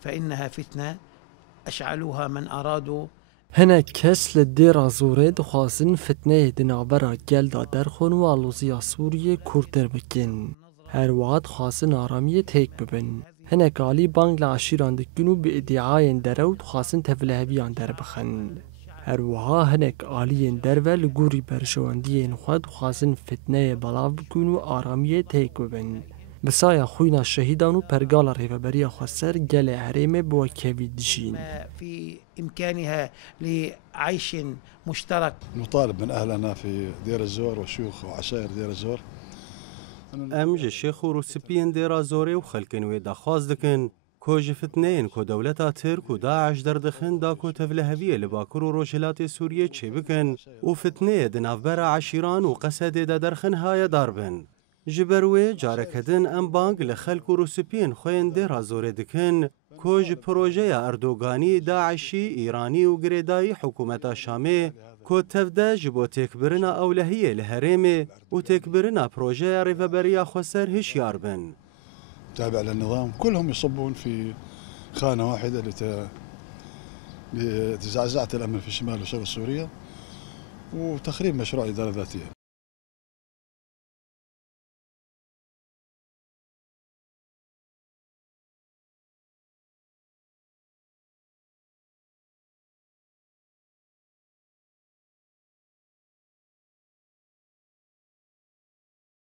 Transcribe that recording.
فإنها فتنة أشعلوها من أرادوا. هنا کس لدیر زوره دخوازن فتنه دنابرا گل دا درخون و آلوزیا سوریه کورتر بکن. هر وقت خواستن آرامی تیک ببن. هنا کالی بانگ لعشیران دکنو به ادعای درود خواستن تفلهویان در بخن. هر وها هنک آلیین در و لگوری برشواندی خود خواستن فتنه بلاو بکنو آرامی تیک ببن. بسایا خوینا شهیدان و پرگال ریفبری خسر گل حریم بو کوید جین. في إمكانها لعيش مشترك. نطالب من أهلنا في دير الزور وشيوخ وعشائر دير الزور. أمج الشيخ روسبيين دير الزور وخلقن ويدا خاص دكن كوج فتنين كو دولتا ترك و داعش دردخن دا كو تفلهوية لباكر و روشلات سوريا چه بكن و فتنه دنافبر عشيران و قصد دا درخن هاي داربن. جبروي جاركدن ام بانك لخلق روسبيين خوين دير زور دكن كوج پروژه اردوغاني داعشي ايراني و گريداي حكومتا شامي كو تفده جبو تكبرنا اولهية لهريمي و تكبرنا پروژه ريفبريا خسر هشيار بن. تابع للنظام كلهم يصبون في خانة واحدة لتزعزعة الأمن في شمال وشرق سوريا وتخريب مشروع الإدارة الذاتية.